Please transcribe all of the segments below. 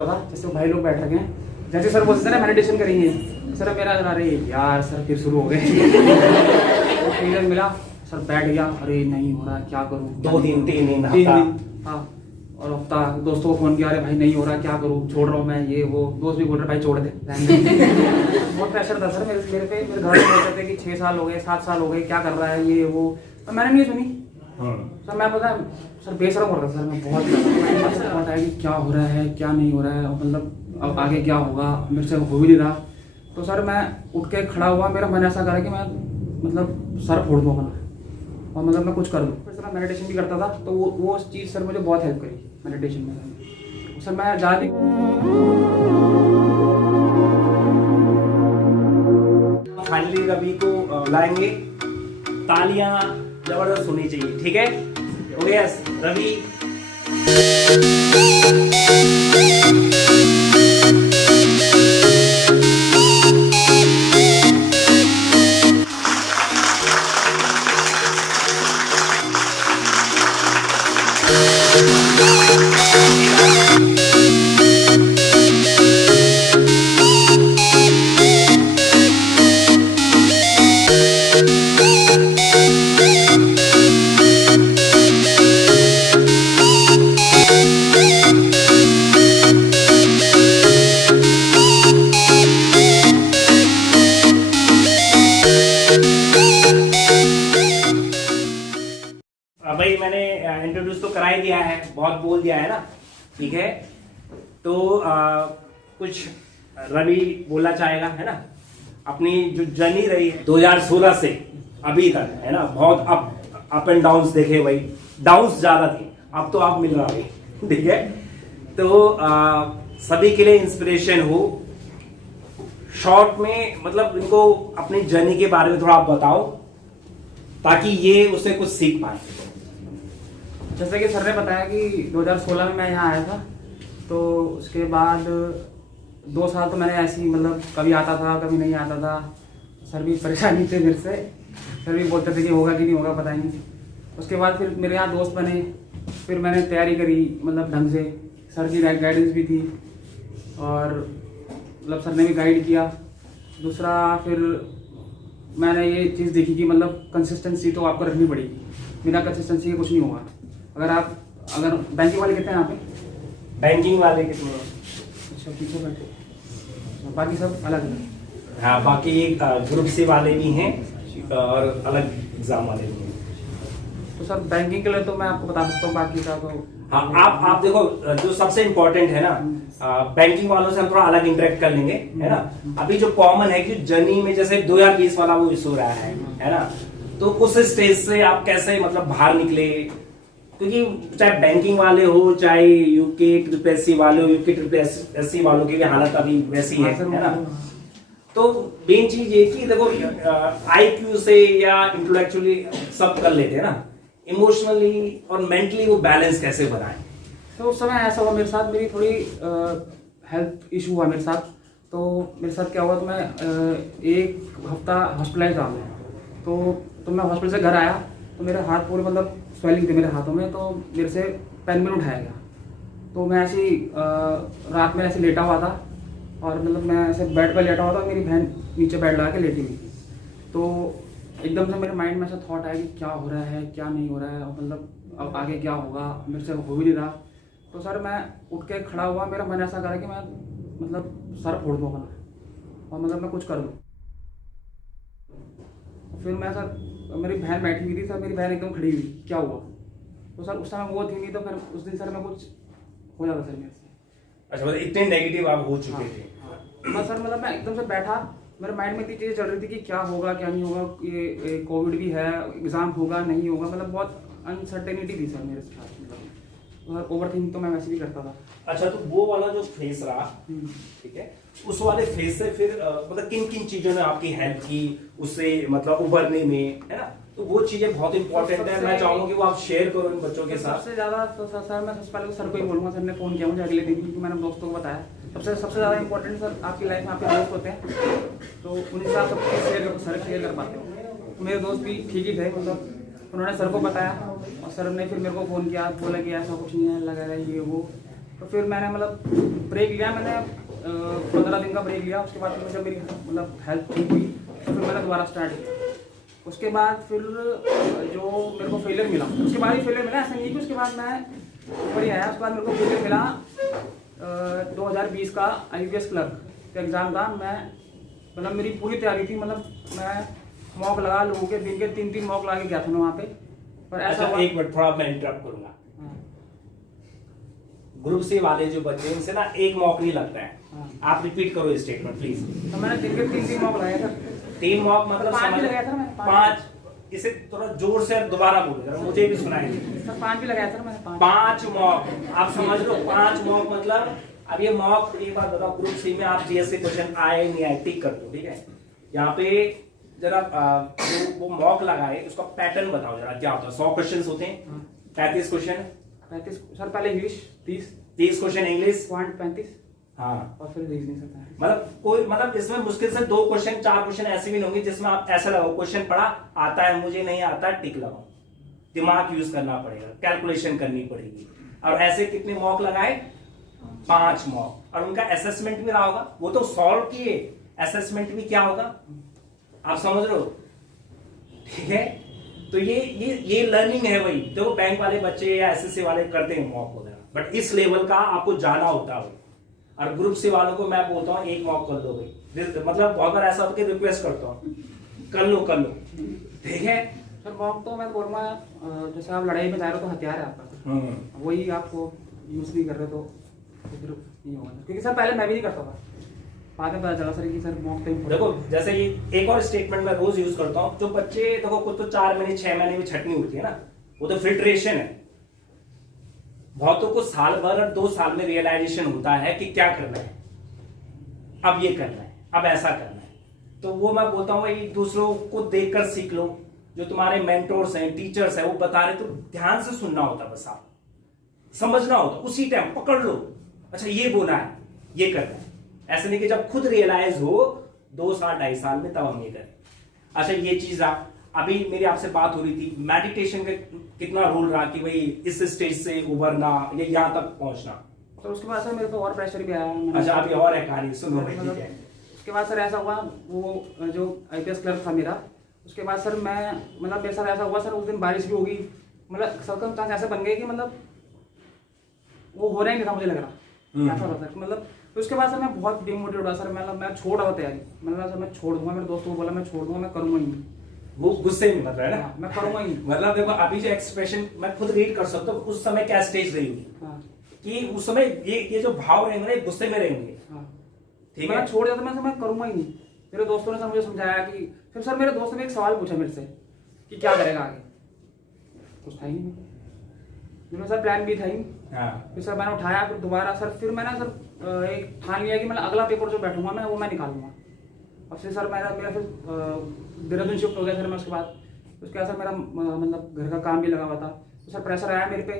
जैसे भाई लोग बैठ रखे हैं, जैसे सर बोलते ना मेडिटेशन करेंगे, सर मेरा अरे यार सर फिर शुरू हो गए। तो मिला सर, बैठ गया, अरे नहीं हो रहा, क्या करूँ, 2 दिन 3 दिन हाँ, और हफ्ता दोस्तों को फोन किया, अरे भाई नहीं हो रहा, क्या करूँ, छोड़ रहा हूँ मैं, ये वो। दोस्त भी बोल रहे भाई छोड़ दे। बहुत प्रेशर था सर मेरे पे। मेरे घर में बोलते थे कि 6 साल हो गए, 7 साल हो गए, क्या कर रहा है, ये वो। तो मैंने नहीं सुनी सर। मैं पता सर बेशरम हो रहा था सर, मैं बहुत आया कि क्या हो रहा है, क्या नहीं हो रहा है, मतलब अब आगे क्या होगा, मेरे से हो भी नहीं रहा। तो सर मैं उठ के खड़ा हुआ, मेरा मन ऐसा करा कि मैं मतलब सर फोड़ दूँ अपना, और मतलब मैं कुछ कर दूँ। फिर सर मैं मेडिटेशन भी करता था, तो वो चीज़ सर मुझे बहुत हेल्प करी मेडिटेशन में। सर मैं ज़्यादा फाइनली रवि को लाएंगे, तालियां जबरदस्त होनी चाहिए, ठीक है। हो गया रवि। भाई मैंने इंट्रोड्यूस तो करा ही दिया है, बहुत बोल दिया है ना, ठीक है। तो कुछ रवि बोलना चाहेगा, है ना, अपनी जो जर्नी रही है 2016 से अभी तक, है ना, बहुत अप एंड डाउन्स देखे भाई। डाउन्स ज्यादा थे, अब तो आप मिल रहा है, ठीक है। तो सभी के लिए इंस्पिरेशन हो। शॉर्ट में मतलब इनको अपनी जर्नी के बारे में थोड़ा आप बताओ, ताकि ये उससे कुछ सीख पाए। जैसे कि सर ने बताया कि 2016 में मैं यहाँ आया था, तो उसके बाद 2 साल तो मैंने ऐसी मतलब कभी आता था कभी नहीं आता था। सर भी परेशानी थे मेरे से, सर भी बोलते थे कि होगा कि नहीं होगा पता नहीं। उसके बाद फिर मेरे यहाँ दोस्त बने, फिर मैंने तैयारी करी मतलब ढंग से, सर की गाइडेंस भी थी, और मतलब सर ने भी गाइड किया। दूसरा फिर मैंने ये चीज़ देखी कि मतलब कंसिस्टेंसी तो आपको रखनी पड़ेगी, बिना कंसिस्टेंसी के कुछ नहीं होगा। अगर बैंकिंग वाले कितने हैं यहाँ पे? बैंकिंग वाले कितने हैं? अच्छा पीछे बैठे, बाकी सब अलग अलग। हाँ, बाकी ग्रुप सी वाले भी हैं और अलग एग्जाम वाले भी हैं। तो सर बैंकिंग के लिए तो मैं आपको बता सकता हूँ, बाकी का तो हाँ, आप देखो, जो सबसे इम्पोर्टेंट है ना, बैंकिंग वालों से हम थोड़ा अलग इंटरेक्ट कर लेंगे, है ना। अभी जो कॉमन है कि जर्नी में जैसे 2020 वाला वो इशू रहा है ना, तो उस स्टेज से आप कैसे मतलब बाहर निकले, क्योंकि चाहे बैंकिंग वाले हो, चाहे यूके ट्रिपल वाले हो, यूके ट्रिपल वालों की भी हालत अभी वैसी है ना। तो मेन चीज ये कि देखो, आईक्यू से या इंटेलेक्चुअली सब कर लेते हैं ना, इमोशनली और मेंटली वो बैलेंस कैसे बनाएं। तो उस समय ऐसा हुआ मेरे साथ, मेरी थोड़ी हेल्थ इशू हुआ मेरे साथ। तो मेरे साथ क्या हुआ, तो मैं 1 हफ्ता हॉस्पिटलाइज रहा मैं। तो मैं हॉस्पिटल से घर आया, तो मेरे हाथ पूरे मतलब स्वेलिंग थे मेरे हाथों में, तो मेरे से पेन में उठाया गया। तो मैं ऐसे रात में ऐसे लेटा हुआ था, और मतलब मैं ऐसे बेड पर लेटा हुआ था, मेरी बहन नीचे बेड लगा के लेटी हुई थी। तो एकदम से मेरे माइंड में ऐसा थॉट आया कि क्या हो रहा है, क्या नहीं हो रहा है, मतलब अब आगे क्या होगा, मेरे से हो भी नहीं रहा। तो सर मैं उठ के खड़ा हुआ, मेरा मन ऐसा करा कि मैं मतलब सर फोड़ दूँ अपना, और मतलब मैं कुछ कर दूँ। फिर मैं सर, मेरी बहन बैठी हुई थी सर, मेरी बहन एकदम खड़ी हुई, क्या हुआ। तो सर उस समय वो थी नहीं, तो फिर उस दिन सर मैं कुछ हो जाता सर मेरे से। अच्छा, मतलब इतने नेगेटिव आप हो चुके थे। हाँ सर, मतलब मैं एकदम से बैठा, मेरे माइंड में इतनी चीज़ें चल रही थी कि क्या होगा क्या नहीं होगा, ये कोविड भी है, एग्ज़ाम होगा नहीं होगा, मतलब बहुत अनसर्टेनिटी थी सर मेरे साथ। मतलब ओवर थिंक तो मैं वैसे भी करता था। अच्छा, तो वो वाला जो फेस रहा, ठीक है, उस वाले फेस से फिर मतलब किन किन चीजों ने आपकी हेल्प की उससे मतलब उभरने में, है ना। तो वो चीजें बहुत इंपॉर्टेंट है, मैं चाहूंगा कि वो आप शेयर करो इन बच्चों के साथ। सबसे ज्यादा तो सर मैं सबसे पहले तो सर को ही बोलूंगा, सर ने फोन किया मुझे अगले दिन, क्योंकि मैंने दोस्तों को बताया। सबसे ज्यादा इंपॉर्टेंट सर आपकी लाइफ में आपके दोस्त होते हैं, तो उन्हीं से आप सब कुछ शेयर कर पाते हो। मेरे दोस्त भी ठीक ही थे, मतलब उन्होंने सर को बताया, और सर ने फिर मेरे को फ़ोन किया, बोला कि ऐसा कुछ नहीं है, लगा है ये वो। तो फिर मैंने मतलब ब्रेक लिया, मैंने 15 दिन का ब्रेक लिया। उसके बाद फिर जब मेरी मतलब हेल्थ ठीक हुई तो फिर मैंने दोबारा स्टार्ट किया। उसके बाद फिर जो मेरे को फेलियर मिला, उसके बाद ही फेलियर मिला, ऐसा नहीं कि उसके बाद मैं ऊपर ही आया। उसके बाद मेरे को फेलियर मिला 2020 का IBPS क्लर्क का एग्ज़ाम था। मैं मतलब मेरी पूरी तैयारी थी, मतलब मैं मॉक लगा लोगों के दिन के 3-3 मॉक लगा के गया था मैं वहाँ पे, पर ऐसा अच्छा एक मिनट, थोड़ा मैं इंटरप्ट करूंगा। ग्रुप सी वाले जो बच्चे इनसे ना एक मॉक नहीं लगता है। हाँ। आप रिपीट करो स्टेटमेंट प्लीज। तो मैंने दिन के 3-3 मॉक लगाया था। 3 मॉक मतलब 5 भी समझ लगाया था ना मैंने, 5। इसे थोड़ा जोर से दोबारा बोलो जरा, मुझे भी सुनाई दे। सर 5 भी लगाया था ना मैंने, 5 मॉक, आप समझ लो 5 मॉक मतलब। अब ये मॉक एक बात बताओ, ग्रुप सी में आप GS से क्वेश्चन आए नहीं आए टिक कर दो, ठीक है। यहाँ पे जरा जो वो मॉक लगाए उसका पैटर्न बताओ जरा, क्या होता है। 100 क्वेश्चन होते हैं, 35 क्वेश्चन। 35 सर, पहले इंग्लिश 30 क्वेश्चन इंग्लिश, क्वांट 35 हाँ। और फिर रीजनिंग सर 35। मतलब कोई मतलब इसमें मुश्किल से 2 क्वेश्चन 4 क्वेश्चन ऐसे भी होंगे जिसमें आप ऐसा लगाओ क्वेश्चन पढ़ा आता है मुझे, नहीं आता टिक लगाओ। दिमाग यूज करना पड़ेगा, कैलकुलेशन करनी पड़ेगी। और ऐसे कितने मॉक लगाए? 5 मॉक। और उनका असेसमेंट भी रहा होगा, वो तो सॉल्व किए, असेसमेंट भी क्या होगा आप समझ रहे हो, ठीक है। तो ये लर्निंग है। वही देखो बैंक वाले बच्चे या SSC वाले करते हैं मॉक वगैरह, बट इस लेवल का आपको जाना होता है। और ग्रुप सी वालों को मैं बोलता हूँ एक मॉक कर लो भाई, मतलब अगर ऐसा हो तो रिक्वेस्ट करता हूँ कर लो, ठीक है। सर मॉक तो मैं बोलूँगा जैसे आप लड़ाई में जा रहे हो तो हथियार है आपका, वही आपको यूज नहीं कर रहे तो फिर नहीं होगा। क्योंकि सर पहले मैं भी नहीं करता था, बाद में पता चला सर कि सर मॉक टाइम। देखो जैसे ये एक और स्टेटमेंट मैं रोज यूज करता हूँ, जो बच्चे देखो कुछ तो 4 महीने 6 महीने में छटनी होती है ना, वो तो फिल्ट्रेशन है। बहुतों को साल भर और 2 साल में रियलाइजेशन होता है कि क्या करना है, अब ये करना है, अब ऐसा करना है। तो वो मैं बोलता हूँ भाई दूसरों को देखकर सीख लो, जो तुम्हारे मेंटोर्स हैं, टीचर्स हैं, वो बता रहे तो ध्यान से सुनना होता, बस आप समझना होता, उसी टाइम पकड़ लो, अच्छा ये बोला है, ये करना है। ऐसे नहीं कि जब खुद रियलाइज हो 2 साल 2.5 साल में तब हम ये करें। अच्छा ये चीज अभी मेरी आपसे बात हो रही थी, मेडिटेशन का कितना रोल रहा कि भाई इस स्टेज से उभरना या यहाँ तक पहुंचना। तो उसके बाद सर मेरे को और प्रेशर भी आया। अच्छा अभी और है कहानी, सुनो भाई, ठीक है। उसके बाद सर ऐसा हुआ, वो जो IPS क्लर्क था मेरा, उसके बाद सर मैं मतलब मेरे साथ ऐसा हुआ सर, उस दिन बारिश भी होगी, मतलब सर्कमस्टांस ऐसे बन गए कि मतलब वो हो रहा ही नहीं था, मुझे लग रहा ऐसा होता सर। मतलब उसके बाद सर मैं बहुत डिमोटिवेट हुआ सर, मतलब मैं छोड़ रहा तैयारी, मतलब सर मैं छोड़ दूंगा, मेरे दोस्तों को बोला मैं छोड़ दूंगा, मैं करूंगा ही नहीं। वो गुस्से में मतलब है ना, मैं करूंगा ही। मतलब देखो अभी जो एक्सप्रेशन मैं खुद रीड कर सकता हूँ, उस समय क्या स्टेज रही होगी कि उस समय ये जो भाव रहेंगे ना गुस्से में रहेंगे, ठीक है। मैं छोड़ दिया था, मैं करूंगा ही नहीं। मेरे दोस्तों ने सर मुझे समझाया कि फिर सर मेरे दोस्त ने एक सवाल पूछा मेरे से कि क्या करेगा आगे, कुछ था ही नहीं, जिसमें सर प्लान भी था ही। फिर सर मैंने उठाया, फिर दोबारा सर फिर मैंने सर एक ठान लिया कि मतलब अगला पेपर जो बैठूंगा मैं वो मैं निकालूंगा। और फिर सर मेरा फिर देहरादून शिफ्ट हो गया सर मैं। उसके बाद सर मेरा मतलब घर का काम भी लगा हुआ था, तो सर प्रेशर आया मेरे पे।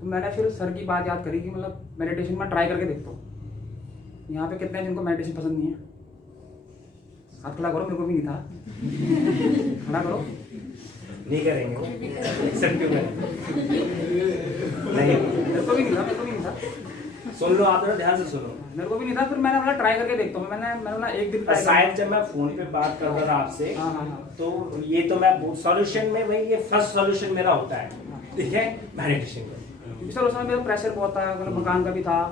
तो मैंने फिर सर की बात याद करी कि मतलब मेडिटेशन में ट्राई करके देखता हूँ। यहाँ पे कितने हैं जिनको मेडिटेशन पसंद नहीं है? हाथ खड़ा करो, मेरे को भी नहीं था। खड़ा करो। नहीं करेंगे, एक्सेप्ट क्यों करें? नहीं, मेरे को भी नहीं था। सुन लो आप, ध्यान से सुनो। मेरे को भी नहीं था, फिर मैंने बोला ट्राई करके देखता हूँ। मैंने ना एक दिन ट्राई शायद जब मैं फोन पे बात कर रहा था आपसे, तो ये तो मैं सॉल्यूशन में भाई ये फर्स्ट सॉल्यूशन मेरा होता है, ठीक है, मेडिटेशन का। क्योंकि सर उस समय मेरा प्रेशर बहुत था, मतलब मकान का भी था।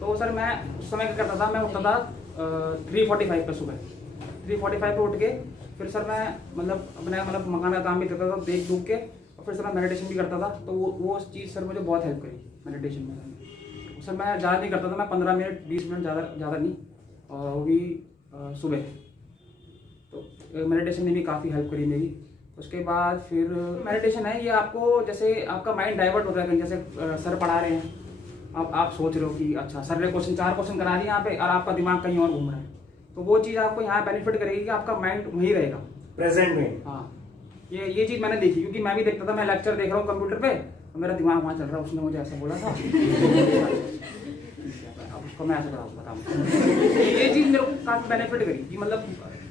तो सर मैं उस समय क्या करता था, मैं उठता था 3:45 पे सुबह, 3:45 पे उठ के फिर सर मैं मतलब अपने मतलब मकान का काम भी करता था देख दूख के, और फिर सर मैं मेडिटेशन भी करता था। तो वो चीज़ सर मुझे बहुत हेल्प करी मेडिटेशन में। सर मैं ज़्यादा नहीं करता था, मैं 15 मिनट 20 मिनट ज़्यादा नहीं, और वो भी सुबह। तो मेडिटेशन ने भी काफ़ी हेल्प करी मेरी। उसके बाद फिर मेडिटेशन है, ये आपको जैसे आपका माइंड डाइवर्ट होता है कहीं, जैसे सर पढ़ा रहे हैं, अब आप सोच रहे हो कि अच्छा सर ने 4 क्वेश्चन करा दिए यहाँ पे, और आपका दिमाग कहीं और घूम रहा है, तो वो चीज़ आपको यहाँ बेनिफिट करेगी कि आपका माइंड वहीं रहेगा प्रेजेंट में। हाँ, ये चीज़ मैंने देखी, क्योंकि मैं भी देखता था, मैं लेक्चर देख रहा हूँ कंप्यूटर पे, तो मेरा दिमाग वहाँ चल रहा है, उसने मुझे ऐसा बोला था। अब उसको मैं ऐसा बताऊँ। ये चीज़ मेरे को काफ़ी बेनिफिट करी कि मतलब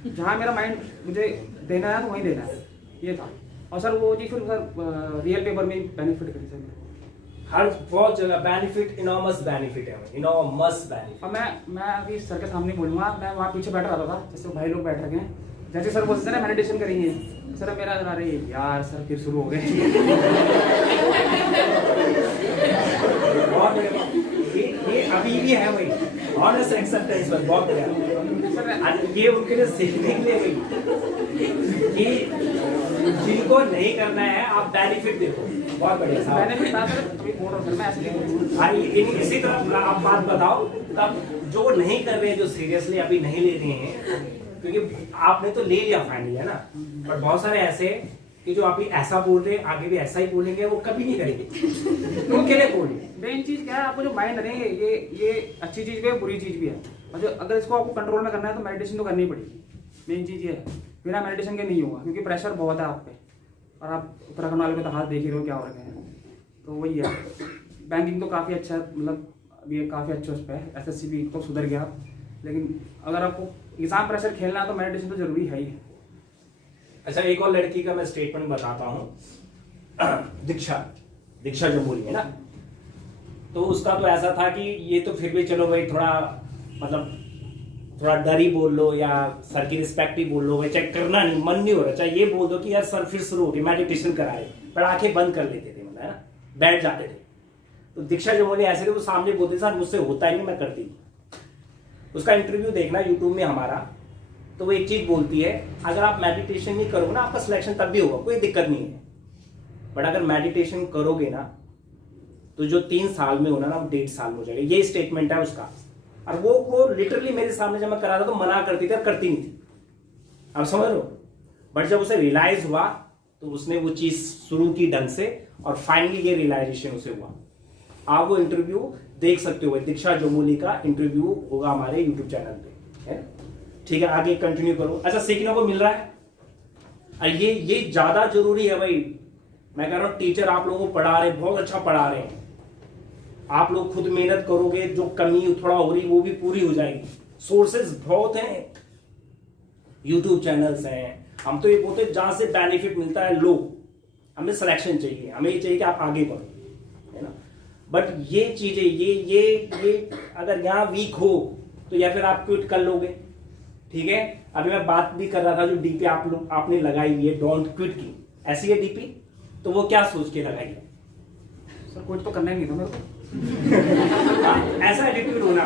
जहाँ मेरा माइंड मुझे देना है तो वहीं देना है, ये था। और सर वो चीज़ फिर सर रियल पेपर में बेनिफिट करी सर। हर बहुत जगह बेनिफिट, इनॉर्मस बेनिफिट है, इनॉर्मस बेनिफिट। और मैं अभी सर के सामने बोलूँगा, मैं वहाँ पीछे बैठ रहा था, जैसे भाई लोग बैठ रखे हैं, जैसे सर बोलते थे ना मेडिटेशन करेंगे, सर मेरा अरे यार सर फिर शुरू हो गए। बहुत बढ़िया, ये अभी भी है वही ऑनेस्ट एक्सेप्टेंस पर, बहुत बढ़िया। ये उनके लिए सीखने के लिए वही कि जिनको नहीं करना है आप बेनिफिट देखो, बहुत बढ़िया साहब। बेनिफिट था सर, अभी बोल रहा हूँ सर, मैं ऐसे नहीं बोल रहा हूँ। इसी तरह आप बात बताओ, तब जो नहीं कर रहे हैं, जो सीरियसली अभी नहीं ले रहे हैं, क्योंकि आपने तो ले लिया फाइनली, है ना, पर बहुत सारे ऐसे कि जो अभी ऐसा बोल रहे हैं, आगे भी ऐसा ही बोलेंगे, वो कभी नहीं करेंगे। तो के लिए बोलिए, मेन चीज क्या है, आपको जो माइंड है ये अच्छी चीज भी है, बुरी चीज भी है, और जो अगर इसको आपको कंट्रोल में करना है तो मेडिटेशन तो करनी ही पड़ेगी। मेन चीज ये है, बिना मेडिटेशन के नहीं होगा, क्योंकि प्रेशर बहुत है आप पे, और आप उत्तराखंड वाले पे तो हाथ देख ही रहे हो क्या हो रखे हैं। तो वही है, बैंकिंग तो काफ़ी अच्छा है, मतलब अभी काफ़ी अच्छा उस पर है, एसएससी भी तो सुधर गया, लेकिन अगर आपको एग्जाम प्रेशर खेलना है तो मेडिटेशन तो जरूरी है ही। अच्छा, एक और लड़की का मैं स्टेटमेंट बताता हूँ, दीक्षा जो बोली है ना, तो उसका तो ऐसा था कि ये तो फिर भी चलो भाई थोड़ा मतलब थोड़ा डर ही बोल लो या सर की रिस्पेक्ट ही बोल लो भाई, चाहे करना नहीं, मन नहीं हो रहा, चाहे ये बोल दो कि यार सर फिर शुरू हो गई, मेडिटेशन कराए, पर आंखें बंद कर लेते थे, मतलब है ना, बैठ जाते थे। तो दीक्षा जो बोले ऐसे थे, वो सामने बोलते सर मुझसे होता ही नहीं, मैं करती नहीं। उसका इंटरव्यू देखना यूट्यूब में हमारा, तो वो एक चीज बोलती है, अगर आप मेडिटेशन नहीं करोगे ना, आपका सिलेक्शन तब भी होगा, कोई दिक्कत नहीं है, बट अगर मेडिटेशन करोगे ना तो जो 3 साल में होना ना, वो 1.5 साल में हो जाएगा। ये स्टेटमेंट है उसका, और वो लिटरली मेरे सामने जब मैं करा था तो मना करती थी, करती नहीं थी, आप समझ लो। बट जब उसे रियलाइज हुआ तो उसने वो चीज शुरू की ढंग से, और फाइनली ये रियलाइजेशन उसे हुआ। आप वो इंटरव्यू देख सकते हो, दीक्षा जोमोली का इंटरव्यू होगा हमारे यूट्यूब चैनल पे, है ठीक है। आगे कंटिन्यू करो। अच्छा, सीखने को मिल रहा है, और ये ज्यादा जरूरी है भाई। मैं कह रहा हूं टीचर आप लोगों को पढ़ा रहे हैं, बहुत अच्छा पढ़ा रहे हैं, आप लोग खुद मेहनत करोगे, जो कमी थोड़ा हो रही वो भी पूरी हो जाएगी। सोर्सेज बहुत हैं, यूट्यूब चैनल्स हैं, हम तो ये बोलते हैं जहां से बेनिफिट मिलता है लो, हमें सिलेक्शन चाहिए, हमें ये चाहिए कि आप आगे बढ़ो, है ना। बट ये चीजें ये अगर यहाँ वीक हो तो या फिर आप क्विट कर लोगे, ठीक है। अभी मैं बात भी कर रहा था, जो डीपी आपने लगाई हुई है डोंट क्विट की, ऐसी है डीपी, तो वो क्या सोच के लगाई है? सर क्विट तो करना ही नहीं था मेरे को। ऐसा एटीट्यूड होना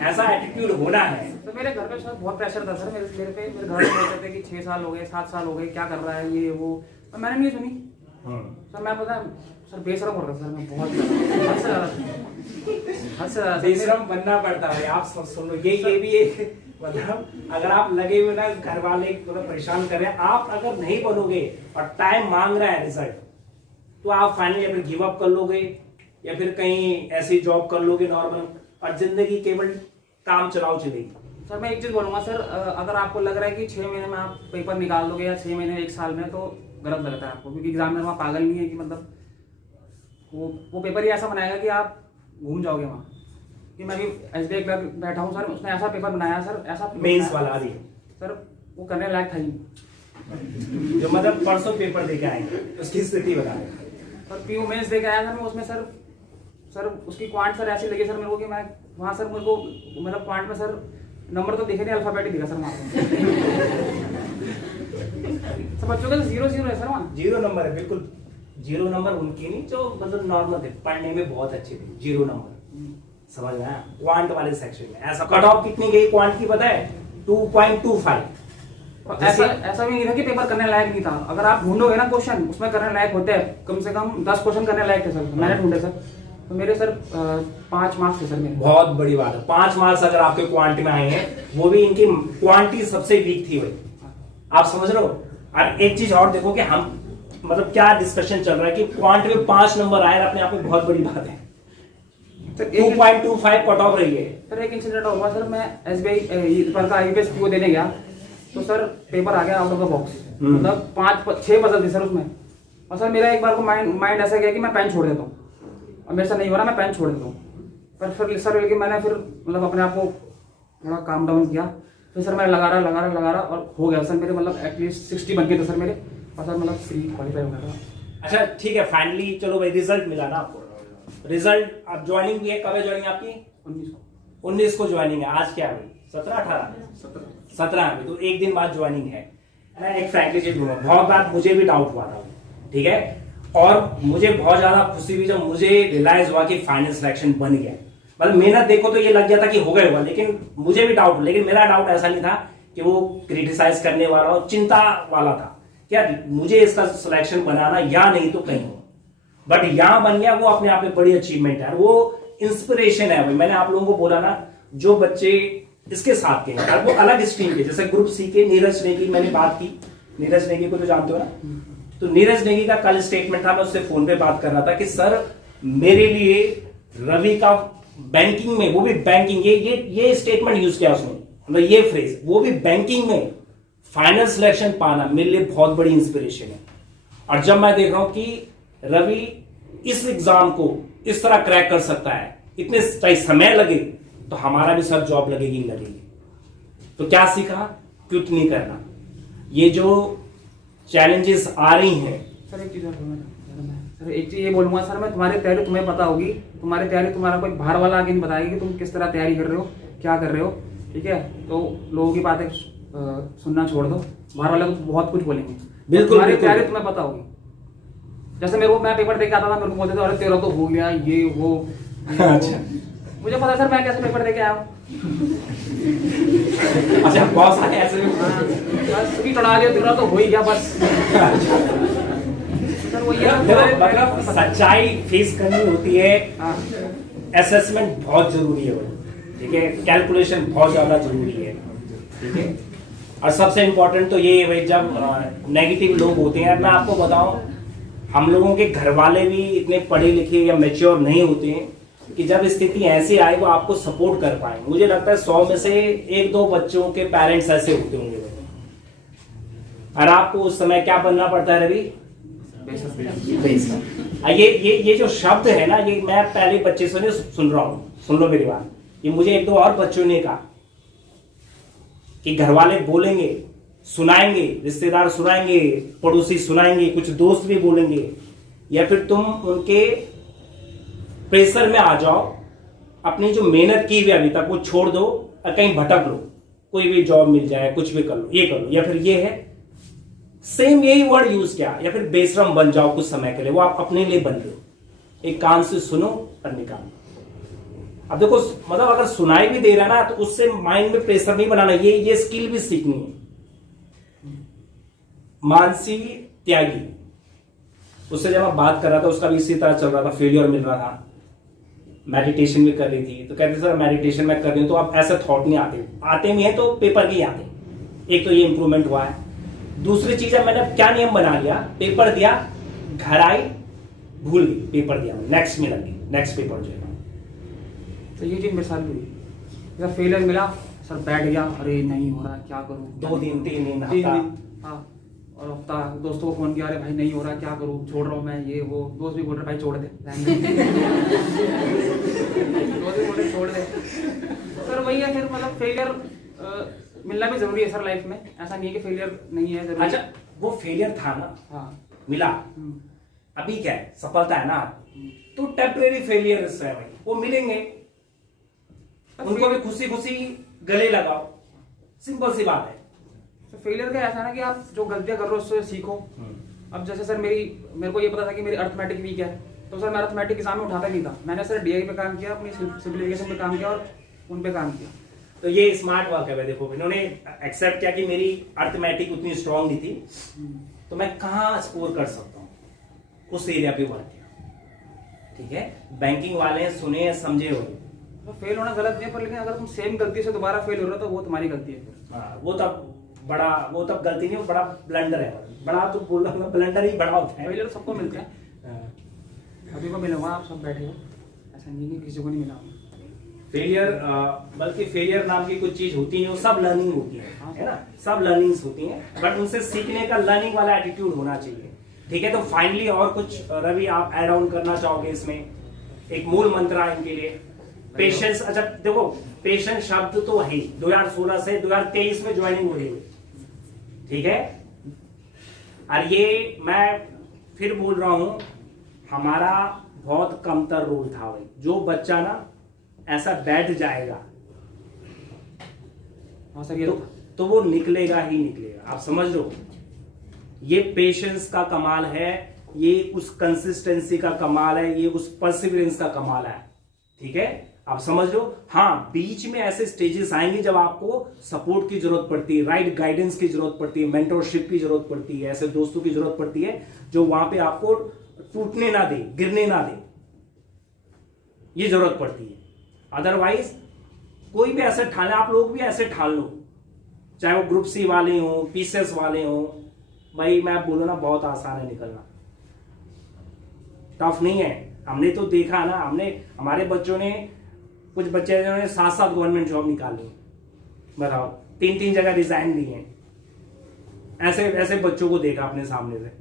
ऐसा एटीट्यूड होना है। तो मेरे घर पे सर बहुत प्रेशर था सर, मेरे घर में बोलते थे कि 6 साल हो गए, 7 साल हो गए, क्या कर रहा है ये वो, तो मैंने नहीं सुनी। सर मैं पता सर बेशरम हो रहा था सर, मैं बहुत हद से ज्यादा बेशरम बनना पड़ता है। आप सुन लो, ये भी एक मतलब अगर आप लगे हुए ना, घर वाले मतलब परेशान कर रहे हैं, आप अगर नहीं बनोगे और टाइम मांग रहा है रिजल्ट, तो आप फाइनली अपने गिव अप कर लोगे या फिर कहीं ऐसी जॉब कर लोगे नॉर्मल, और जिंदगी केवल काम चलाओ चलेगी। सर मैं एक चीज बोलूंगा सर, अगर आपको लग रहा है कि 6 महीने में आप पेपर निकाल दोगे या 6 महीने 1 साल में, तो गलत लगता है आपको, क्योंकि एग्जामिनर वहाँ पागल नहीं है कि मतलब वो पेपर ही ऐसा बनाएगा कि आप घूम जाओगे वहाँ। कि मैं भी SBI क्लर्क बैठा हूँ सर, उसने ऐसा पेपर बनाया सर, ऐसा मेंस वाला रही सर, वो करने लायक था ही। जो मतलब परसों पेपर देके आएंगे, उसकी स्थिति बता रहे सर PU मेंस देके आया था मैं, उसमें सर उसकी क्वांट सर ऐसी लगी सर मेरे को कि मैं वहाँ सर मेरे को मतलब क्वांट में सर नंबर तो दिखे नहीं, अल्फाबेट दिखा सर वहाँ पे। सर बच्चों का 0 है सर वहाँ। 0 नंबर है, बिल्कुल 0 नंबर उनकी नहीं, जो मतलब नॉर्मल थे, पढ़ने में बहुत अच्छे थे, 0 नंबर, समझ में आया। क्वांट वाले सेक्शन में ऐसा कट ऑफ कितनी गई क्वांट की पता है? 2.25। ऐसा भी नहीं था कि पेपर करने लायक नहीं था। अगर आप ढूंढोगे ना क्वेश्चन, उसमें करने लायक होते हैं, कम से कम 10 क्वेश्चन करने लायक थे सर, मैंने ढूंढे सर। तो मेरे सर 5 मार्क्स थे सर मेरे। बहुत बड़ी बात है, 5 मार्क्स अगर आपके क्वांट में आए हैं, वो भी इनकी क्वांटिटी सबसे वीक थी भाई, आप समझ रहे हो। और एक चीज और देखो कि हम मतलब क्या डिस्कशन चल रहा है कि क्वांट में 5 नंबर आए, अपने आप में बहुत बड़ी बात है। 2.25 कट ऑफ रही है। सर एक इंसिडेंट हुआ सर, मैं SBI पर का IPS PO देने गया, तो सर पेपर आ गया आउट ऑफ द बॉक्स, मतलब 5-6 पजल थे सर उसमें। और सर मेरा एक बार को माइंड ऐसा गया कि मैं पेन छोड़ देता हूँ, और मेरे से नहीं हो रहा, मैं पेन छोड़ देता हूँ। पर फिर सर लेकिन मैंने फिर मतलब अपने आप को थोड़ा काम डाउन किया, फिर सर मैं लगा रहा और हो गया सर मेरे, मतलब एटलीस्ट 60 बन गए थे सर मेरे, और सर मतलब 3 क्वालिफाई हो गया था। अच्छा ठीक है, फाइनली चलो भाई रिजल्ट मिला ना आपको, रिजल्ट अब ज्वाइनिंग भी है, कब है ज्वाइनिंग आपकी? 19 को ज्वाइनिंग है। आज क्या है? 17 में, तो एक दिन बाद ज्वाइनिंग है। मैं एक फ्रैंकली चीज बोलूंगा, बहुत बार मुझे भी डाउट हुआ था, ठीक है, और मुझे बहुत ज्यादा खुशी हुई जब मुझे रियलाइज हुआ कि फाइनल सिलेक्शन बन गया। मतलब मेहनत देखो तो ये लग गया था कि हो गया होगा, लेकिन मुझे भी डाउट, लेकिन मेरा डाउट ऐसा नहीं था कि वो क्रिटिसाइज करने वाला और चिंता वाला था क्या मुझे इसका सिलेक्शन बनाना या नहीं तो कहीं हो, बट यहां बन गया, वो अपने आप में बड़ी अचीवमेंट है, वो इंस्पिरेशन है। मैंने आप लोगों को बोला ना, जो बच्चे इसके साथ के हैं, वो अलग स्ट्रीम के, जैसे ग्रुप सी के नीरज नेगी, मैंने बात की, नीरज नेगी को तो जानते हो ना, तो नीरज नेगी का कल स्टेटमेंट था, मैं उससे फोन पे बात कर रहा था कि सर मेरे लिए रवि का बैंकिंग में, वो भी बैंकिंग, ये स्टेटमेंट यूज किया उसने, मतलब ये फ्रेज, वो भी बैंकिंग में फाइनल सिलेक्शन पाना मेरे लिए बहुत बड़ी इंस्पिरेशन है। और जब मैं देख रहा हूं कि रवि इस एग्जाम को इस तरह क्रैक कर सकता है, इतने चाहे समय लगे तो हमारा भी सर जॉब लगेगी लगेगी। तो क्या सीखा? क्विट नहीं करना। ये जो चैलेंजेस आ रही हैं, सर एक चीज सर, एक चीज ये बोलूंगा सर, मैं तुम्हारी तैयारी तुम्हें पता होगी, तुम्हारी तैयारी तुम्हारा कोई बाहर वाला आगे नहीं बताएगी कि तुम किस तरह तैयारी कर रहे हो, क्या कर रहे हो, ठीक है। तो लोगों की बातें सुनना छोड़ दो, बाहर वाले तो बहुत कुछ बोलेंगे, बिल्कुल तुम्हारी तैयारी तुम्हें पता होगी। जैसे मेरे को, मैं पेपर देके आता था, मेरे को बोलते थे अरे तेरा तो हो गया ये वो, अच्छा, मुझे पता है सर मैं कैसे पेपर देके आया हूँ। अच्छा बहुत सारे ऐसे बस भी चढ़ा दिया, तेरा तो हो ही गया बस। सर वो ये मतलब सच्चाई फेस करनी होती है, हाँ, असेसमेंट बहुत जरूरी है, ठीक है, कैलकुलेशन बहुत ज्यादा जरूरी है, ठीक है। और सबसे इंपॉर्टेंट तो ये है भाई, जब नेगेटिव लोग होते हैं, मैं आपको बताऊं, हम लोगों के घर वाले भी इतने पढ़े लिखे या मैच्योर नहीं होते हैं कि जब स्थिति ऐसी आए वो आपको सपोर्ट कर पाए। मुझे लगता है 100 में से 1-2 बच्चों के पेरेंट्स ऐसे होते होंगे। और आपको उस समय क्या बनना पड़ता है रवि? ये जो शब्द है ना, ये मैं पहले बच्चे से नहीं सुन रहा हूं, सुन लो मेरी बात, ये मुझे 1-2 और बच्चों ने कहा कि घर वाले बोलेंगे, सुनाएंगे, रिश्तेदार सुनाएंगे, पड़ोसी सुनाएंगे, कुछ दोस्त भी बोलेंगे, या फिर तुम उनके प्रेशर में आ जाओ, अपनी जो मेहनत की हुई अभी तक वो छोड़ दो और कहीं भटक लो, कोई भी जॉब मिल जाए, कुछ भी कर लो, ये कर लो, या फिर ये है सेम यही वर्ड यूज किया, या फिर बेशरम बन जाओ कुछ समय के लिए, वो आप अपने लिए बन लो, एक कान से सुनो और निकालो। अब देखो, मतलब अगर सुनाई भी दे रहा ना तो उससे माइंड में प्रेशर नहीं बनाना, ये स्किल भी सीखनी है। मानसी त्यागी, उससे जब मैं बात कर रहा था, उसका भी इसी तरह चल रहा था, फेलियर मिल रहा था, मेडिटेशन भी कर रही थी, तो कहते सर मेडिटेशन मैं कर रही हूं तो अब ऐसे थॉट नहीं आते भी है तो पेपर के ही आते। एक तो ये इंप्रूवमेंट हुआ है। दूसरी चीज है, मैंने क्या नियम बना लिया, पेपर दिया, घर आई, भूल गई, पेपर दिया, नेक्स्ट में लगी, नेक्स्ट पेपर जो है। तो ये चीज मेरे साथ भी हुई, फेलियर मिला सर, बैठ गया, अरे नहीं हो रहा, क्या करूं, 2 दिन 3 दिन 3 हफ्ता, दिन, हाँ, और हफ्ता दोस्तों को फोन किया, अरे भाई नहीं हो रहा, क्या करूं, छोड़ रहा हूं मैं, ये वो, दोस्त भी बोल रहे भाई छोड़ दे, दोस्त भी बोल रहे छोड़ दे। सर वही है, फिर मतलब फेलियर मिलना भी जरूरी है सर लाइफ में, ऐसा नहीं है कि फेलियर नहीं है जरूरी। अच्छा, वो फेलियर था ना, हाँ, मिला, अभी क्या है, सफलता है ना, तो टेम्परेरी फेलियर है भाई, वो मिलेंगे, उनको भी खुशी खुशी गले लगाओ, सिंपल सी बात है। तो फेलियर का ऐसा ना कि आप जो गलतियां कर रहे हो उससे सीखो। अब जैसे सर मेरे को ये पता था कि मेरी अर्थमेटिक वीक है, तो सर मैं अर्थमेटिक एग्जाम में उठाता नहीं था, मैंने सर डीआई पे काम किया, अपनी सिविलाइजेशन पे काम किया और उन पे काम किया। तो ये स्मार्ट वर्क है। देखो, इन्होंने एक्सेप्ट किया कि मेरी अर्थमेटिक उतनी स्ट्रांग नहीं थी, तो मैं कहाँ स्कोर कर सकता हूँ, उस एरिया पे वर्क किया, ठीक है। बैंकिंग वाले सुने समझे हो, तो फेल होना गलत नहीं है, पर लेकिन अगर तुम सेम गलती से दोबारा फेल हो रहे हो तो वो तुम्हारी गलती है फिर। हाँ, वो तब गलती नहीं, बड़ा ब्लंडर है, बड़ा तो बोल रहा हूँ, ब्लंडर ही बड़ा होता है। फेलियर सबको मिलते हैं, अभी को मिलूंगा, आप सब बैठे हो, ऐसा नहीं है किसी को नहीं मिला। फेलियर, बल्कि फेलियर नाम की कुछ चीज होती है, वो सब लर्निंग होती है ना, सब लर्निंग्स होती हैं, बट उनसे सीखने का लर्निंग वाला एटीट्यूड होना चाहिए, ठीक है। तो फाइनली और कुछ रवि आप ऐड ऑन करना चाहोगे इसमें? एक मूल मंत्र है इनके लिए, पेशेंस। अच्छा देखो, पेशेंस शब्द तो है 2016 से 2023 में ज्वाइनिंग हो रही है, ठीक है। और ये मैं फिर बोल रहा हूं, हमारा बहुत कमतर रोल था भाई। जो बच्चा ना ऐसा बैठ जाएगा हाँ सर, ये तो वो निकलेगा ही निकलेगा। आप समझ लो, ये पेशेंस का कमाल है, ये उस कंसिस्टेंसी का कमाल है, ये उस परसिवरेंस का कमाल है। ठीक है, आप समझ लो। हाँ, बीच में ऐसे स्टेजेस आएंगे जब आपको सपोर्ट की जरूरत पड़ती है, राइट गाइडेंस की जरूरत पड़ती है, मेंटरशिप की जरूरत पड़ती है, ऐसे दोस्तों की जरूरत पड़ती है जो वहां पे आपको टूटने ना दे, गिरने ना दे, ये जरूरत पड़ती है। अदरवाइज कोई भी ऐसे ठाने, आप लोग भी ऐसे ठान लो, चाहे वो ग्रुप सी वाले हो, पीसेस वाले हो, भाई मैं बोलूँ ना बहुत आसान है निकलना, टफ नहीं है। हमने तो देखा ना, हमारे बच्चों ने, कुछ बच्चे जिन्होंने 7-7 गवर्नमेंट जॉब निकाली, बताओ, 3-3 जगह रिजाइन दिए हैं। ऐसे ऐसे बच्चों को देखा अपने सामने से।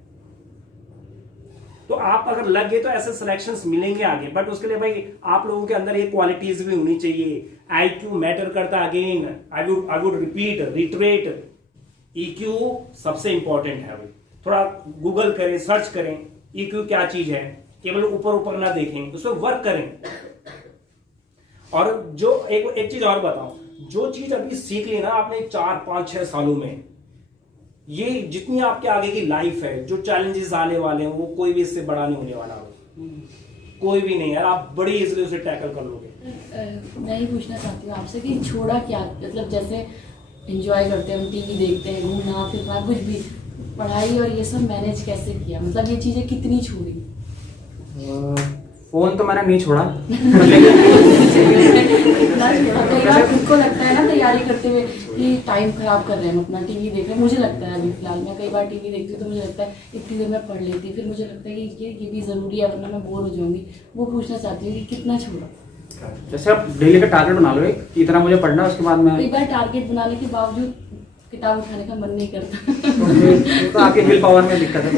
तो आप अगर लग गए तो ऐसे सिलेक्शंस मिलेंगे आगे, बट उसके लिए भाई आप लोगों के अंदर ये क्वालिटीज भी होनी चाहिए। IQ मैटर करता, again I would repeat, रिटरेट, EQ सबसे इंपॉर्टेंट है भाई। थोड़ा गूगल करें, सर्च करें EQ क्या चीज है, केवल ऊपर ऊपर ना देखें, उसमें वर्क करें। और जो एक चीज और बताऊं, जो चीज अभी सीख ली ना आपने 4-5-6 सालों में, ये जितनी आपके आगे की लाइफ है, जो चैलेंजेस आने वाले हैं, वो कोई भी इससे बड़ा नहीं होने वाला है। कोई भी नहीं यार, आप बड़ी इजीली उसे टैकल कर लोगे। मैं ये पूछना चाहती हूँ आपसे कि छोड़ा क्या, मतलब जैसे एंजॉय करते हैं हम, टीवी देखते हैं, घूमना फिरना, कुछ भी, पढ़ाई और ये सब मैनेज कैसे किया, मतलब ये चीजें कितनी छोड़ी? फोन तो मैंने नहीं छोड़ा। कितना छोड़ा? कई बार खुद को लगता है ना तैयारी करते हुए कि टाइम खराब कर रहे हैं हम अपना, टीवी देख रहे हैं। मुझे लगता है अभी फिलहाल मैं कई बार टीवी देखती हूँ तो मुझे लगता है इतनी देर में पढ़ लेती, फिर मुझे लगता है कि ये भी जरूरी है वरना मैं बोर हो जाऊंगी। वो पूछना चाहती हूँ कि कितना छोड़ा? जैसे आप डेली का टारगेट बना लो एक कि इतना मुझे पढ़ना है, उसके बाद मैं, कई बार टारगेट बनाने के बावजूद किताब उठाने का मन नहीं करता। तो आपके विल पावर में दिक्कत है।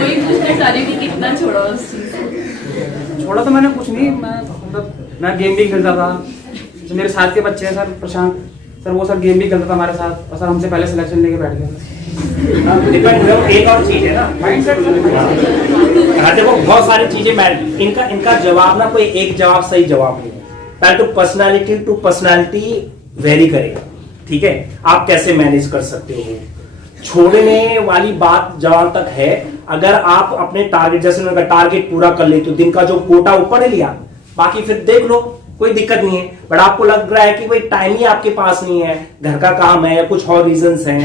वही पूछना चाह रही हूँ कि कितना छोड़ा उस चीज को? छोड़ा तो मैंने कुछ नहीं, मैं गेम भी खेलता था। जो मेरे साथ के बच्चे हैं सर, प्रशांत सर, वो सर गेम भी खेलता था हमारे साथ, और सर हमसे पहले सिलेक्शन लेके बैठ गया। डिपेंड, एक और चीज है ना माइंडसेट। हाँ देखो, बहुत सारी चीजें इनका जवाब ना कोई एक जवाब सही जवाब नहीं है। पहले तो पर्सनालिटी टू पर्सनालिटी वेरी करेगा। ठीक है, आप कैसे मैनेज कर सकते हो। छोड़ने वाली बात जवाब तक है, अगर आप अपने टारगेट, जैसे उनका टारगेट पूरा कर लेते हो, दिन का जो कोटा ऊपर लिया, बाकी फिर देख लो, कोई दिक्कत नहीं है। बट आपको लग रहा है कि भाई टाइम ही आपके पास नहीं है, घर का काम है या कुछ और रीजंस हैं,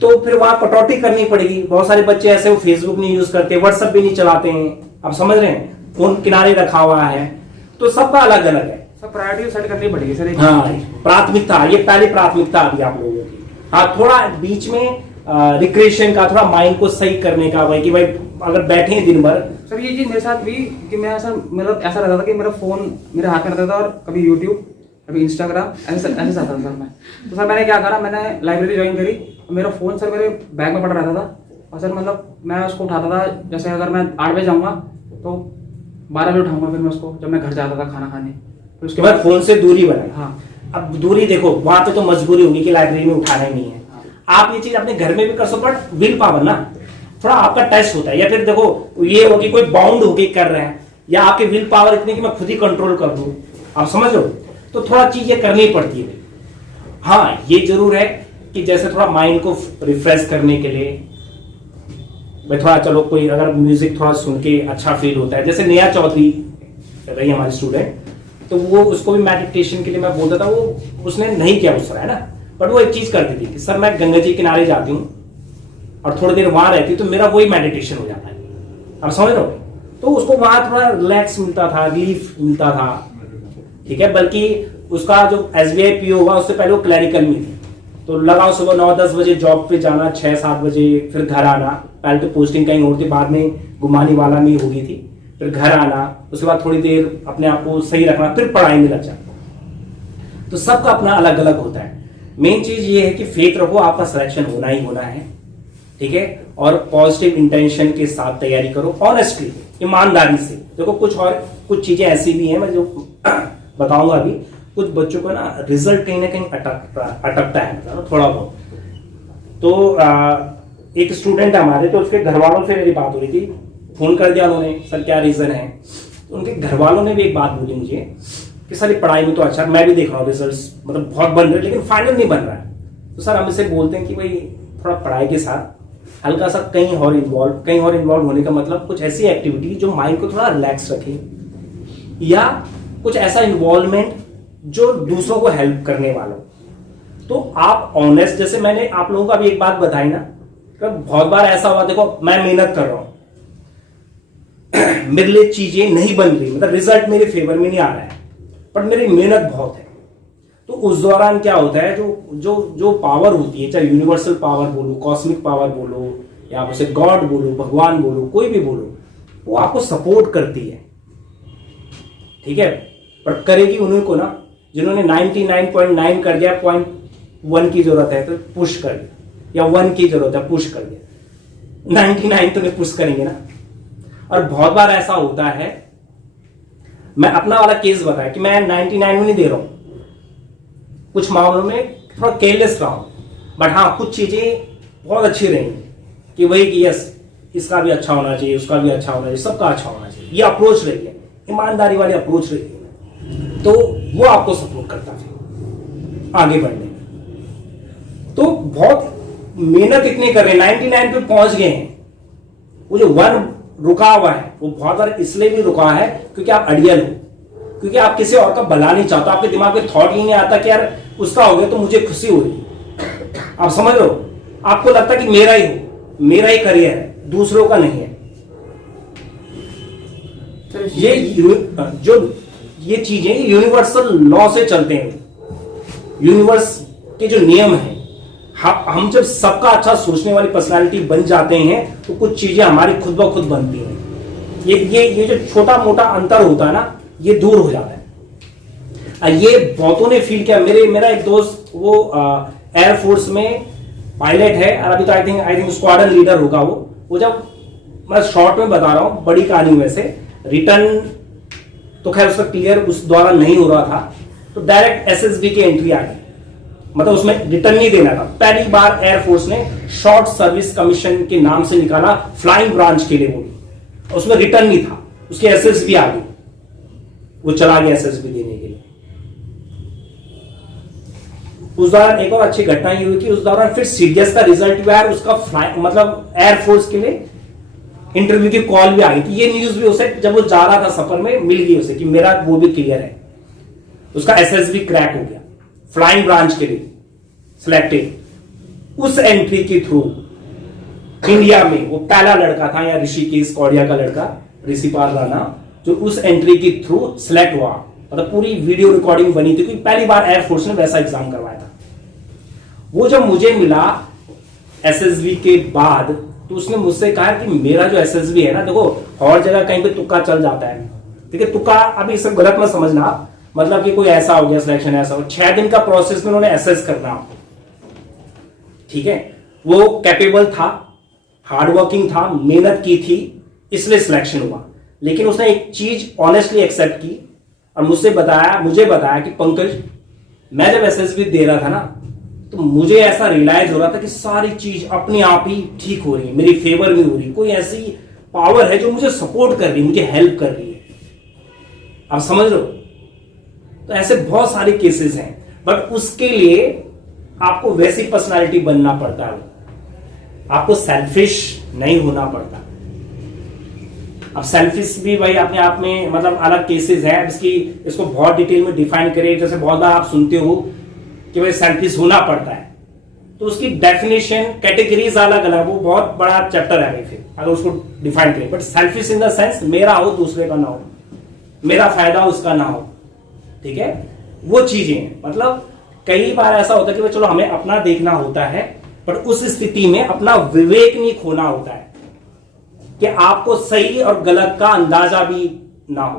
तो फिर वहां कटौती करनी पड़ेगी। बहुत सारे बच्चे ऐसे, वो फेसबुक नहीं यूज करते, व्हाट्सएप भी नहीं चलाते हैं, आप समझ रहे हैं, फोन किनारे रखा हुआ है, तो सबका अलग अलग है। सब प्रायोरिटी सेट करनी पड़ेगी सर। हाँ, प्राथमिकता, ये पहली प्राथमिकता अभी आप लोगों की। हाँ, थोड़ा बीच में रिक्रिएशन का, थोड़ा माइंड को सही करने का, भाई कि भाई अगर बैठे दिन भर। सर ये चीज मेरे साथ भी कि मैं सर, मेरा ऐसा रहता था कि मेरा फोन मेरे हाथ में रहता था, और कभी यूट्यूब, कभी इंस्टाग्राम, ऐसे चाहता था सर मैं। तो सर मैंने क्या करा, मैंने लाइब्रेरी ज्वाइन करी, और मेरा फोन सर मेरे बैग में पड़ा रहता था, और सर मतलब मैं उसको उठाता था, जैसे अगर मैं 8 बजे जाऊँगा तो 12 बजे उठाऊंगा फिर मैं उसको, जब मैं घर जाता था खाना खाने। फिर उसके बाद फोन से दूरी बनाई। हाँ, अब दूरी देखो, वहां पे तो मजबूरी होगी कि लाइब्रेरी में उठाना ही नहीं है। आप ये चीज अपने घर में भी कर सकते, बट विल पावर ना थोड़ा आपका टेस्ट होता है। या फिर देखो ये हो कि कोई बाउंड होके कर रहे हैं, या आपके विल पावर इतनी कि मैं खुद ही कंट्रोल कर दूं, आप समझ लो, तो थोड़ा चीजें करनी पड़ती है। हाँ, ये जरूर है कि जैसे थोड़ा माइंड को रिफ्रेश करने के लिए भाई थोड़ा, चलो कोई अगर म्यूजिक थोड़ा सुन के अच्छा फील होता है, जैसे नेहा चौधरी रही हमारी स्टूडेंट, तो वो, उसको भी मेडिटेशन के लिए मैं बोलता था, वो उसने नहीं किया उस तरह, है ना, बट वो एक चीज करती थी कि सर मैं गंगा जी किनारे जाती हूँ और थोड़ी देर वहां रहती, तो मेरा वही मेडिटेशन हो जाता है, आप समझ रहे हो। तो उसको वहां थोड़ा रिलैक्स मिलता था, रिलीफ मिलता था। ठीक है, बल्कि उसका जो SBI PO हुआ, उससे पहले वो क्लरिकल में थी, तो लगाओ सुबह 9-10 बजे जॉब पे जाना, 6-7 बजे फिर घर आना। पहले तो पोस्टिंग कहीं और थी, बाद में गुमानी वाला में हो गई थी, फिर घर आना, उसके बाद थोड़ी देर अपने आप को सही रखना, फिर पढ़ाई में लग जाना। तो सबका अपना अलग अलग होता है। मेन चीज ये है कि फेथ रखो, आपका सिलेक्शन होना ही होना है। ठीक है, और पॉजिटिव इंटेंशन के साथ तैयारी करो, ऑनेस्टली, ईमानदारी से। देखो कुछ चीजें ऐसी भी हैं, मैं जो बताऊंगा अभी, कुछ बच्चों को ना रिजल्ट कहीं ना कहीं अटकता है, मतलब थोड़ा बहुत। तो एक स्टूडेंट है हमारे, तो उसके घर वालों से मेरी बात हो रही थी, फोन कर दिया उन्होंने, सर क्या रीजन है। तो उनके घर वालों ने भी एक बात बोली मुझे कि सर ये पढ़ाई में तो अच्छा, मैं भी देख रहा हूँ रिजल्ट्स मतलब बहुत बन रहे लेकिन फाइनल नहीं बन रहा है। तो सर हम इसे बोलते हैं कि भाई थोड़ा पढ़ाई के साथ हल्का सा कहीं और इन्वॉल्व होने का मतलब कुछ ऐसी एक्टिविटी जो माइंड को थोड़ा रिलैक्स रखे, या कुछ ऐसा इन्वॉल्वमेंट जो दूसरों को हेल्प करने वाला। तो आप ऑनेस्ट, जैसे मैंने आप लोगों को अभी एक बात बताई ना, बहुत बार ऐसा हुआ, देखो मैं मेहनत कर रहा हूं मेरे लिए चीजें नहीं बन रही, मतलब रिजल्ट मेरे फेवर में नहीं आ रहा है, पर मेरी मेहनत बहुत है। तो उस दौरान क्या होता है, जो पावर होती है, चाहे यूनिवर्सल पावर बोलो, कॉस्मिक पावर बोलो, या आप उसे गॉड बोलो, भगवान बोलो, कोई भी बोलो, वो आपको सपोर्ट करती है, ठीक है। पर करेगी उन्हीं को ना जिन्होंने 99.9 कर दिया, 0.1 की जरूरत है तो पुश कर दिया, या 1 की जरूरत है पुश कर दिया, 99 तो नहीं पुश करेंगे ना। और बहुत बार ऐसा होता है, मैं अपना वाला केस बताया कि मैं 99 में नहीं दे रहा हूं, कुछ मामलों में थोड़ा केयरलेस रहा हूं, बट हाँ कुछ चीजें बहुत अच्छी रही कि वही कि यस इसका भी अच्छा होना चाहिए, उसका भी अच्छा होना चाहिए, सबका अच्छा होना चाहिए, ये अप्रोच रही है, ईमानदारी वाली अप्रोच रही है, तो वो आपको सपोर्ट करता है आगे बढ़ने में। तो बहुत मेहनत इतनी कर रहे हैं, 99 पे पहुंच गए हैं, वो जो 1 रुका हुआ है वो बहुत बार इसलिए भी रुका है क्योंकि आप अड़ियल हो, क्योंकि आप किसी और का भला नहीं चाहते, आपके दिमाग में थॉट ही नहीं आता कि यार उसका हो गया तो मुझे खुशी हो रही। आप समझ लो, आपको लगता है कि मेरा ही हो, मेरा ही करियर है, दूसरों का नहीं है। ये चीजें यूनिवर्सल लॉ से चलते हैं, यूनिवर्स के जो नियम है। हम जब सबका अच्छा सोचने वाली पर्सनालिटी बन जाते हैं तो कुछ चीजें हमारी खुद ब खुद बनती हैं। ये जो छोटा मोटा अंतर होता है ना, ये दूर हो जाता है। ये बहुतों ने फील किया। मेरा एक दोस्त वो एयरफोर्स में पायलट है और अभी तो आई थिंक स्क्वाड्रन लीडर होगा वो जब, मैं शॉर्ट में बता रहा हूं, बड़ी कहानी में से रिटर्न तो खैर उसका क्लियर उस द्वारा नहीं हो रहा था, तो डायरेक्ट एसएसबी की एंट्री आ गई, मतलब उसमें रिटर्न नहीं देना था। पहली बार एयरफोर्स ने शॉर्ट सर्विस कमीशन के नाम से निकाला फ्लाइंग ब्रांच के लिए, वो उसमें रिटर्न नहीं था, उसकी एसएसबी आ गई, वो चला गया एसएसबी देने के लिए। उस दौरान एक और अच्छी घटना ये हुई कि उस दौरान फिर सीडीएस का रिजल्ट भी आया, उसका मतलब एयरफोर्स के लिए इंटरव्यू की कॉल भी आ गई थी। ये न्यूज भी उसे जब वो जा रहा था सफर में मिल गई उसे कि मेरा वो भी क्लियर है, उसका एसएसबी क्रैक हो गया, फ्लाइंग ब्रांच के लिए सिलेक्टेड। उस एंट्री के थ्रू इंडिया में वो पहला लड़का था, या ऋषिकेश कौड़िया का लड़का ऋषिपाल राणा, जो उस एंट्री के थ्रू सिलेक्ट हुआ। मतलब पूरी वीडियो रिकॉर्डिंग बनी थी, क्योंकि पहली बार एयरफोर्स ने वैसा एग्जाम करवाया था। वो जब मुझे मिला एसएसबी के बाद, तो उसने मुझसे कहा कि मेरा जो एसएसबी है ना, देखो और जगह कहीं पे तुक्का चल जाता है, ठीक है, तुक्का अभी सब गलत मत समझना, मतलब कि कोई ऐसा हो गया सिलेक्शन, ऐसा हो, 6 दिन का प्रोसेस में उन्होंने एसेस करना आपको, ठीक है। वो कैपेबल था, हार्डवर्किंग था, मेहनत की थी, इसलिए सिलेक्शन हुआ। लेकिन उसने एक चीज ऑनेस्टली एक्सेप्ट की और मुझे बताया कि पंकज, मैं जब एसएसबी दे रहा था ना, तो मुझे ऐसा रियलाइज हो रहा था कि सारी चीज अपने आप ही ठीक हो रही है, मेरी फेवर में हो रही, कोई ऐसी पावर है जो मुझे सपोर्ट कर रही है, मुझे हेल्प कर रही है। आप समझ रहे हो? तो ऐसे बहुत सारे केसेस हैं, बट उसके लिए आपको वैसी पर्सनालिटी बनना पड़ता है, आपको सेल्फिश नहीं होना पड़ता। अब सेल्फिश भी भाई अपने आप में मतलब अलग केसेस हैं, इसको बहुत डिटेल में डिफाइन करें। जैसे बहुत बार आप सुनते हो कि भाई सेल्फिश होना पड़ता है, तो उसकी डेफिनेशन कैटेगरीज अलग अलग, वो बहुत बड़ा चैप्टर है भाई, फिर अगर उसको डिफाइन करें। But selfish in the sense मेरा हो दूसरे का ना हो, मेरा फायदा उसका ना हो, ठीक है, वो चीजें। मतलब कई बार ऐसा होता है कि चलो हमें अपना देखना होता है, पर उस स्थिति में अपना विवेक नहीं खोना होता है कि आपको सही और गलत का अंदाजा भी ना हो,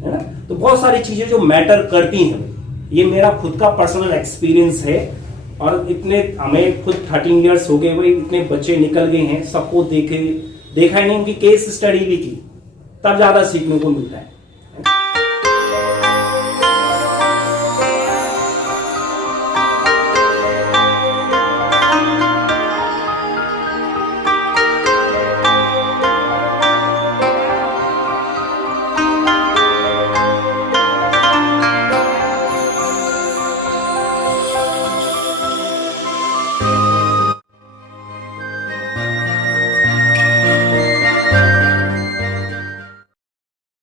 है ना। तो बहुत सारी चीजें जो मैटर करती हैं, ये मेरा खुद का पर्सनल एक्सपीरियंस है। और इतने हमें खुद 13 इयर्स हो गए भाई, इतने बच्चे निकल गए हैं, सबको देखा ही नहीं, उनकी केस स्टडी भी की, तब ज्यादा सीखने को मिलता है।